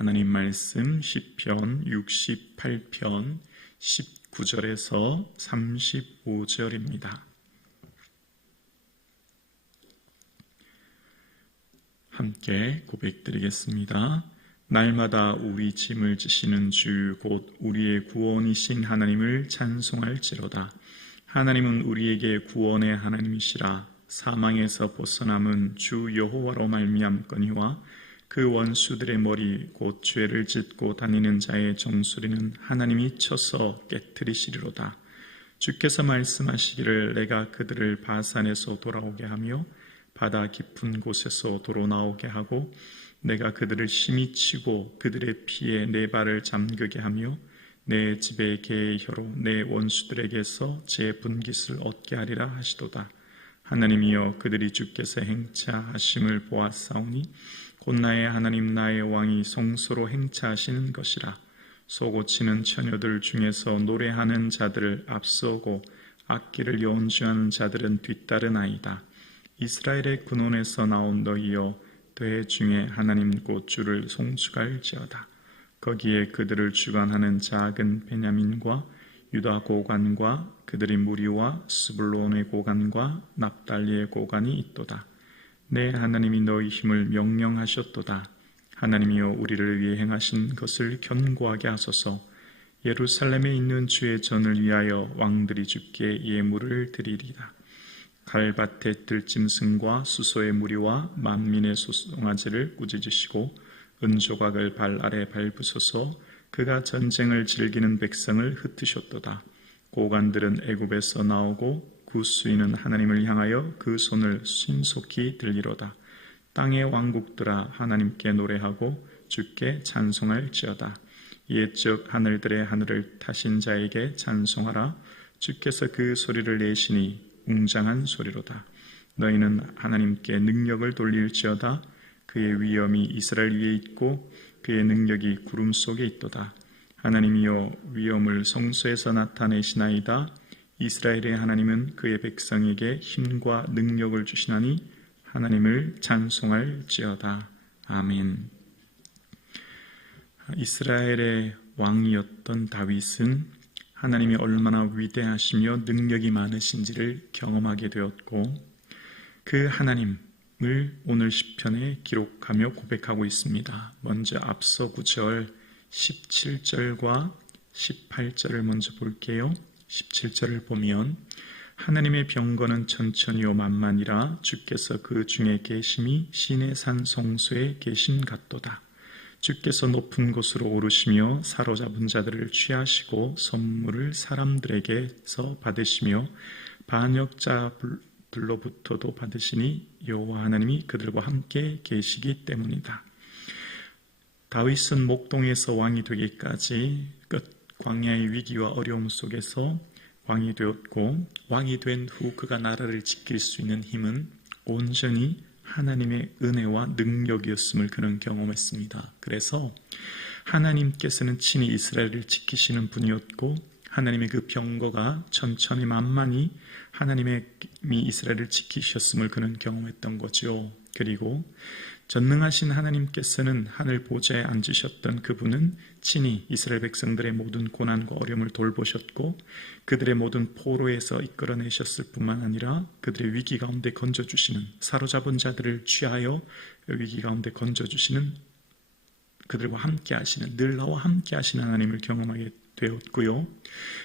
하나님 말씀 시편 68편 19절에서 35절입니다. 함께 고백드리겠습니다. 날마다 우리 짐을 지시는 주 곧 우리의 구원이신 하나님을 찬송할지로다. 하나님은 우리에게 구원의 하나님이시라. 사망에서 벗어남은 주 여호와로 말미암거니와 그 원수들의 머리 곧 죄를 짓고 다니는 자의 종소리는 하나님이 쳐서 깨트리시리로다. 주께서 말씀하시기를 내가 그들을 바산에서 돌아오게 하며 바다 깊은 곳에서 도로 나오게 하고 내가 그들을 심히 치고 그들의 피에 내 발을 잠그게 하며 내 집의 개의 혀로 내 원수들에게서 제 분깃을 얻게 하리라 하시도다. 하나님이여 그들이 주께서 행차하심을 보았사오니 곧 나의 하나님 나의 왕이 성소로 행차하시는 것이라. 소고치는 처녀들 중에서 노래하는 자들을 앞서고 악기를 연주하는 자들은 뒤따르나이다. 이스라엘의 근원에서 나온 너희여 대중에 하나님 곧 주를 송축할지어다. 거기에 그들을 주관하는 작은 베냐민과 유다 고관과 그들의 무리와 스불론의 고관과 납달리의 고관이 있도다. 내 하나님이 너희 힘을 명령하셨도다. 하나님이여 우리를 위해 행하신 것을 견고하게 하소서. 예루살렘에 있는 주의 전을 위하여 왕들이 주께 예물을 드리리라. 갈밭의 들짐승과 수소의 무리와 만민의 소송아지를 꾸짖으시고 은조각을 발 아래 밟으소서. 그가 전쟁을 즐기는 백성을 흩으셨도다. 고관들은 애굽에서 나오고 구수인은 하나님을 향하여 그 손을 신속히 들리로다. 땅의 왕국들아 하나님께 노래하고 주께 찬송할지어다. 옛적 하늘들의 하늘을 타신 자에게 찬송하라. 주께서 그 소리를 내시니 웅장한 소리로다. 너희는 하나님께 능력을 돌릴지어다. 그의 위엄이 이스라엘 위에 있고 그의 능력이 구름 속에 있도다. 하나님이여 위엄을 성소에서 나타내시나이다. 이스라엘의 하나님은 그의 백성에게 힘과 능력을 주시나니 하나님을 찬송할지어다. 아멘. 이스라엘의 왕이었던 다윗은 하나님이 얼마나 위대하시며 능력이 많으신지를 경험하게 되었고 그 하나님을 오늘 시편에 기록하며 고백하고 있습니다. 먼저 앞서 9절 17절과 18절을 먼저 볼게요. 17절을 보면 하나님의 병거는 천천히요 만만이라 주께서 그 중에 계심이 시내 산 성소에 계심 같도다. 주께서 높은 곳으로 오르시며 사로잡은 자들을 취하시고 선물을 사람들에게서 받으시며 반역자들로부터도 받으시니 여호와 하나님이 그들과 함께 계시기 때문이다. 다윗은 목동에서 왕이 되기까지 끝 광야의 위기와 어려움 속에서 왕이 되었고 왕이 된 후 그가 나라를 지킬 수 있는 힘은 온전히 하나님의 은혜와 능력이었음을 그는 경험했습니다. 그래서 하나님께서는 친히 이스라엘을 지키시는 분이었고 하나님의 그 병거가 천천히 만만히 하나님이 이스라엘을 지키셨음을 그는 경험했던 거죠. 그리고 전능하신 하나님께서는 하늘 보좌에 앉으셨던 그분은 친히 이스라엘 백성들의 모든 고난과 어려움을 돌보셨고 그들의 모든 포로에서 이끌어내셨을 뿐만 아니라 그들의 위기 가운데 건져주시는 사로잡은 자들을 취하여 위기 가운데 건져주시는 그들과 함께 하시는 늘 나와 함께 하시는 하나님을 경험하게 되었고요.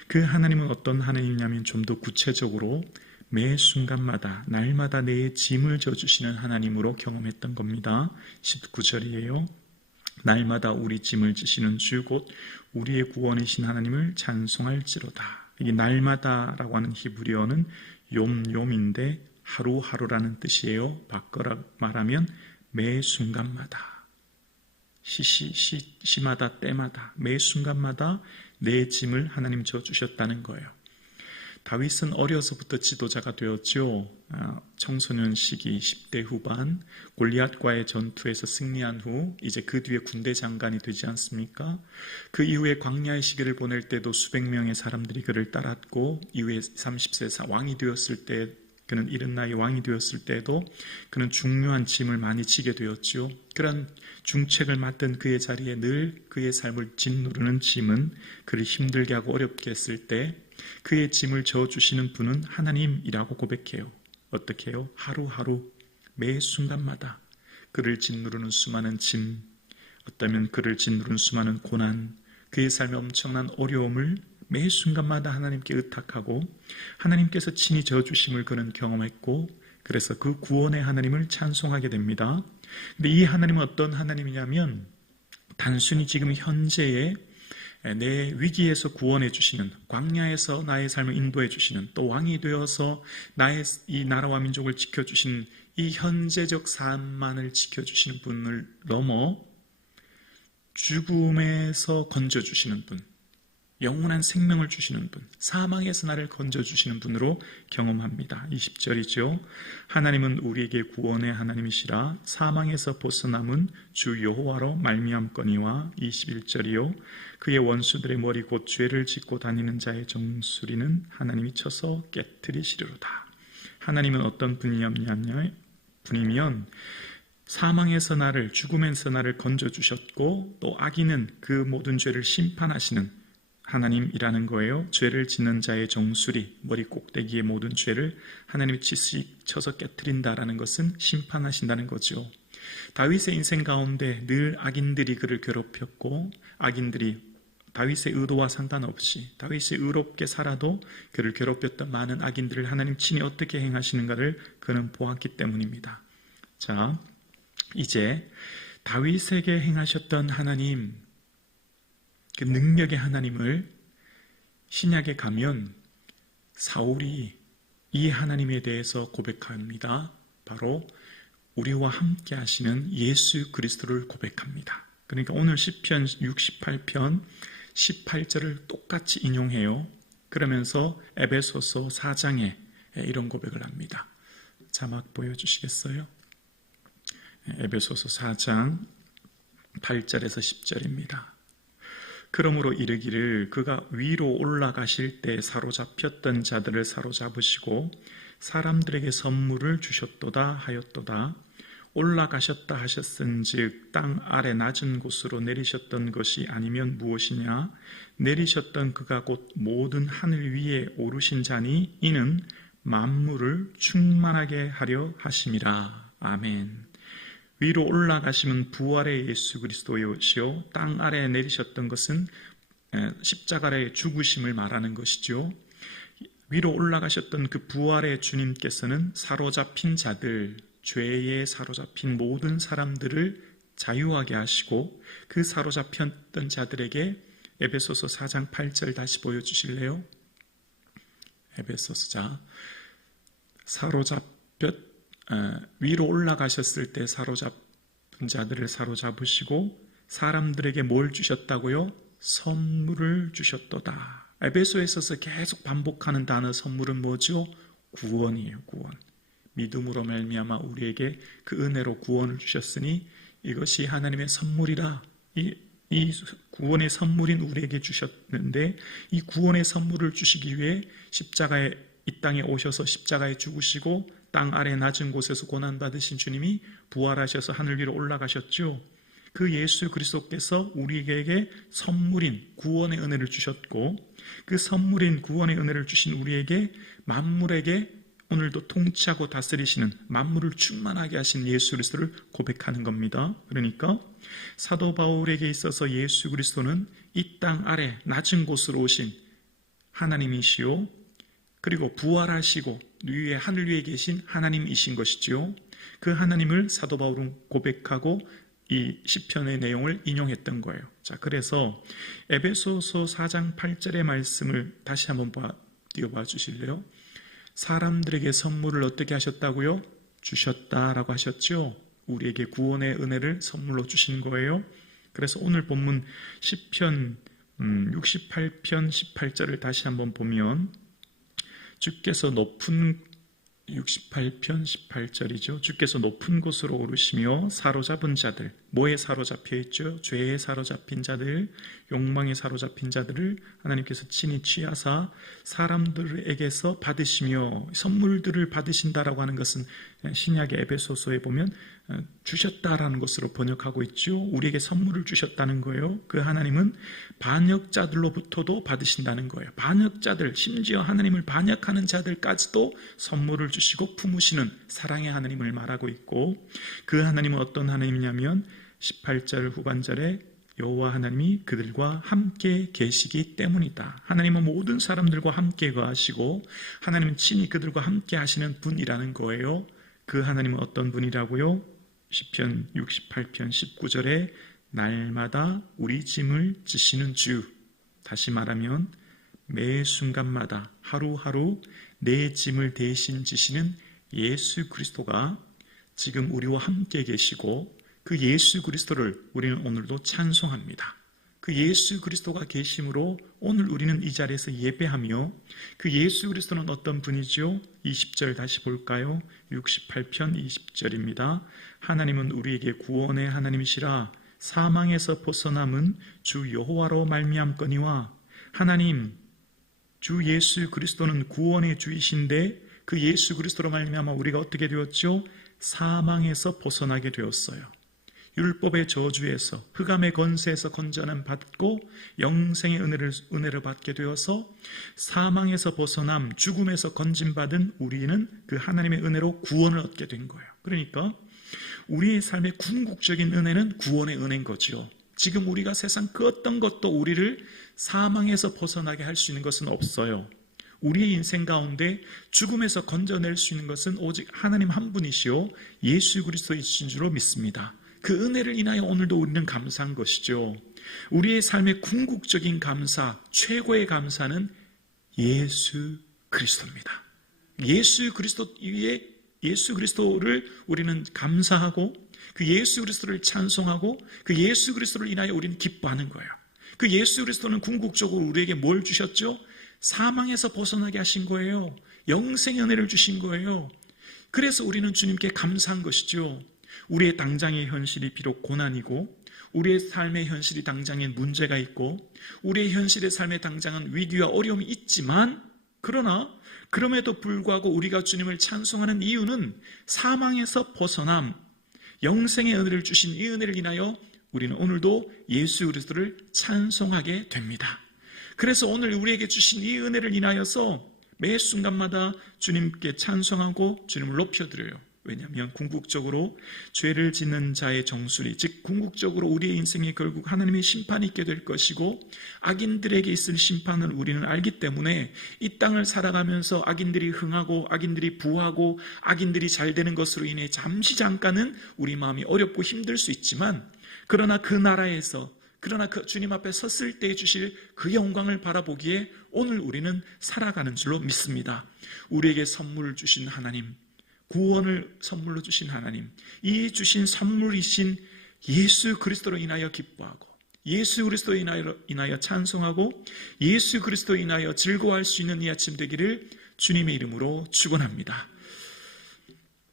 그 하나님은 어떤 하나님이냐면 좀 더 구체적으로 매 순간마다 날마다 내 짐을 져주시는 하나님으로 경험했던 겁니다. 19절이에요. 날마다 우리 짐을 지시는 주 곧 우리의 구원이신 하나님을 찬송할지로다. 이 날마다라고 하는 히브리어는 욤욤인데 하루하루라는 뜻이에요. 바꿔 말하면 매 순간마다 시마다 때마다 매 순간마다 내 짐을 하나님 져주셨다는 거예요. 다윗은 어려서부터 지도자가 되었죠. 청소년 시기 10대 후반 골리앗과의 전투에서 승리한 후 이제 그 뒤에 군대 장관이 되지 않습니까? 그 이후에 광야의 시기를 보낼 때도 수백 명의 사람들이 그를 따랐고 이후에 30세 왕이 되었을 때 그는 이른 나이 왕이 되었을 때에도 그는 중요한 짐을 많이 지게 되었지요. 그런 중책을 맡은 그의 자리에 늘 그의 삶을 짓누르는 짐은 그를 힘들게 하고 어렵게 했을 때 그의 짐을 져주시는 분은 하나님이라고 고백해요. 어떻게 해요? 하루하루 매 순간마다 그를 짓누르는 수많은 짐, 어쩌면 그를 짓누르는 수많은 고난, 그의 삶의 엄청난 어려움을 매 순간마다 하나님께 의탁하고 하나님께서 친히 져주심을 그는 경험했고 그래서 그 구원의 하나님을 찬송하게 됩니다. 근데 이 하나님은 어떤 하나님이냐면 단순히 지금 현재의 내 위기에서 구원해 주시는, 광야에서 나의 삶을 인도해 주시는, 또 왕이 되어서 나의 이 나라와 민족을 지켜주시는 이 현재적 삶만을 지켜주시는 분을 넘어 죽음에서 건져주시는 분, 영원한 생명을 주시는 분, 사망에서 나를 건져주시는 분으로 경험합니다. 20절이죠. 하나님은 우리에게 구원의 하나님이시라 사망에서 벗어남은 주 여호와로 말미암거니와 21절이요. 그의 원수들의 머리 곧 죄를 짓고 다니는 자의 정수리는 하나님이 쳐서 깨뜨리시리로다. 하나님은 어떤 분이면 사망에서 나를, 죽음에서 나를 건져주셨고 또 악인은 그 모든 죄를 심판하시는 하나님이라는 거예요. 죄를 짓는 자의 정수리, 머리 꼭대기의 모든 죄를 하나님이 쳐서 깨뜨린다라는 것은 심판하신다는 거죠. 다윗의 인생 가운데 늘 악인들이 그를 괴롭혔고 악인들이 다윗의 의도와 상관없이 다윗이 의롭게 살아도 그를 괴롭혔던 많은 악인들을 하나님 친히 어떻게 행하시는가를 그는 보았기 때문입니다. 자, 이제 다윗에게 행하셨던 하나님, 그 능력의 하나님을 신약에 가면 사울이 이 하나님에 대해서 고백합니다. 바로 우리와 함께 하시는 예수 그리스도를 고백합니다. 그러니까 오늘 시편 68편 18절을 똑같이 인용해요. 그러면서 에베소서 4장에 이런 고백을 합니다. 자막 보여주시겠어요? 에베소서 4장 8절에서 10절입니다. 그러므로 이르기를 그가 위로 올라가실 때 사로잡혔던 자들을 사로잡으시고 사람들에게 선물을 주셨도다 하였도다. 올라가셨다 하셨은즉 땅 아래 낮은 곳으로 내리셨던 것이 아니면 무엇이냐? 내리셨던 그가 곧 모든 하늘 위에 오르신 자니 이는 만물을 충만하게 하려 하심이라. 아멘. 위로 올라가시면 부활의 예수 그리스도이시오. 땅 아래에 내리셨던 것은 십자가의 죽으심을 말하는 것이죠. 위로 올라가셨던 그 부활의 주님께서는 사로잡힌 자들, 죄에 사로잡힌 모든 사람들을 자유하게 하시고 그 사로잡혔던 자들에게 에베소서 4장 8절 다시 보여주실래요? 에베소서 위로 올라가셨을 때 사로잡은 자들을 사로잡으시고 사람들에게 뭘 주셨다고요? 선물을 주셨도다. 에베소에 있어서 계속 반복하는 단어 선물은 뭐죠? 구원이에요. 구원. 믿음으로 말미암아 우리에게 그 은혜로 구원을 주셨으니 이것이 하나님의 선물이라. 이 구원의 선물인 우리에게 주셨는데 이 구원의 선물을 주시기 위해 십자가에 이 땅에 오셔서 십자가에 죽으시고 땅 아래 낮은 곳에서 고난받으신 주님이 부활하셔서 하늘 위로 올라가셨죠. 그 예수 그리스도께서 우리에게 선물인 구원의 은혜를 주셨고 그 선물인 구원의 은혜를 주신 우리에게 만물에게 오늘도 통치하고 다스리시는 만물을 충만하게 하신 예수 그리스도를 고백하는 겁니다. 그러니까 사도 바울에게 있어서 예수 그리스도는 이 땅 아래 낮은 곳으로 오신 하나님이시요 그리고 부활하시고 하늘 위에 계신 하나님이신 것이지요. 그 하나님을 사도 바울은 고백하고 이 시편의 내용을 인용했던 거예요. 자, 그래서 에베소서 4장 8절의 말씀을 다시 한번 띄워봐 주실래요? 사람들에게 선물을 어떻게 하셨다고요? 주셨다라고 하셨죠. 우리에게 구원의 은혜를 선물로 주신 거예요. 그래서 오늘 본문 시편 68편 18절을 다시 한번 보면 주께서 높은 68편 18절이죠. 주께서 높은 곳으로 오르시며 사로잡은 자들, 뭐에 사로잡혀 있죠? 죄에 사로잡힌 자들, 욕망에 사로잡힌 자들을 하나님께서 친히 취하사 사람들에게서 받으시며, 선물들을 받으신다라고 하는 것은 신약의 에베소서에 보면 주셨다라는 것으로 번역하고 있죠. 우리에게 선물을 주셨다는 거예요. 그 하나님은 반역자들로부터도 받으신다는 거예요. 반역자들, 심지어 하나님을 반역하는 자들까지도 선물을 주시고 품으시는 사랑의 하나님을 말하고 있고, 그 하나님은 어떤 하나님이냐면 18절 후반절에 여호와 하나님이 그들과 함께 계시기 때문이다. 하나님은 모든 사람들과 함께 거하시고 하나님은 친히 그들과 함께 하시는 분이라는 거예요. 그 하나님은 어떤 분이라고요? 시편 68편 19절에 날마다 우리 짐을 지시는 주, 다시 말하면 매 순간마다 하루하루 내 짐을 대신 지시는 예수 그리스도가 지금 우리와 함께 계시고, 그 예수 그리스도를 우리는 오늘도 찬송합니다. 그 예수 그리스도가 계심으로 오늘 우리는 이 자리에서 예배하며, 그 예수 그리스도는 어떤 분이죠? 20절 다시 볼까요? 68편 20절입니다. 하나님은 우리에게 구원의 하나님이시라. 사망에서 벗어남은 주 여호와로 말미암거니와. 하나님, 주 예수 그리스도는 구원의 주이신데 그 예수 그리스도로 말미암아 우리가 어떻게 되었죠? 사망에서 벗어나게 되었어요. 율법의 저주에서, 흑암의 권세에서 건전함 받고 영생의 은혜를 받게 되어서 사망에서 벗어남, 죽음에서 건진받은 우리는 그 하나님의 은혜로 구원을 얻게 된 거예요. 그러니까 우리의 삶의 궁극적인 은혜는 구원의 은혜인 거죠. 지금 우리가 세상 그 어떤 것도 우리를 사망에서 벗어나게 할 수 있는 것은 없어요. 우리의 인생 가운데 죽음에서 건져낼 수 있는 것은 오직 하나님 한 분이시오 예수 그리스도이신 줄로 믿습니다. 그 은혜를 인하여 오늘도 우리는 감사한 것이죠. 우리의 삶의 궁극적인 감사, 최고의 감사는 예수 그리스도입니다. 예수 그리스도 위에 예수 그리스도를 우리는 감사하고, 그 예수 그리스도를 찬송하고, 그 예수 그리스도를 인하여 우리는 기뻐하는 거예요. 그 예수 그리스도는 궁극적으로 우리에게 뭘 주셨죠? 사망에서 벗어나게 하신 거예요. 영생의 은혜를 주신 거예요. 그래서 우리는 주님께 감사한 것이죠. 우리의 당장의 현실이 비록 고난이고, 우리의 삶의 현실이 당장에 문제가 있고, 우리의 현실의 삶의 당장은 위기와 어려움이 있지만, 그러나 그럼에도 불구하고 우리가 주님을 찬송하는 이유는 사망에서 벗어남, 영생의 은혜를 주신 이 은혜를 인하여 우리는 오늘도 예수 그리스도를 찬송하게 됩니다. 그래서 오늘 우리에게 주신 이 은혜를 인하여서 매 순간마다 주님께 찬송하고 주님을 높여드려요. 왜냐하면 궁극적으로 죄를 짓는 자의 정수리, 즉 궁극적으로 우리의 인생에 결국 하나님의 심판이 있게 될 것이고, 악인들에게 있을 심판을 우리는 알기 때문에 이 땅을 살아가면서 악인들이 흥하고 악인들이 부하고 악인들이 잘 되는 것으로 인해 잠시 잠깐은 우리 마음이 어렵고 힘들 수 있지만, 그러나 그 나라에서, 그러나 그 주님 앞에 섰을 때 주실 그 영광을 바라보기에 오늘 우리는 살아가는 줄로 믿습니다. 우리에게 선물을 주신 하나님, 구원을 선물로 주신 하나님, 이 주신 선물이신 예수 그리스도로 인하여 기뻐하고, 예수 그리스도로 인하여 찬송하고, 예수 그리스도로 인하여 즐거워할 수 있는 이 아침 되기를 주님의 이름으로 축원합니다.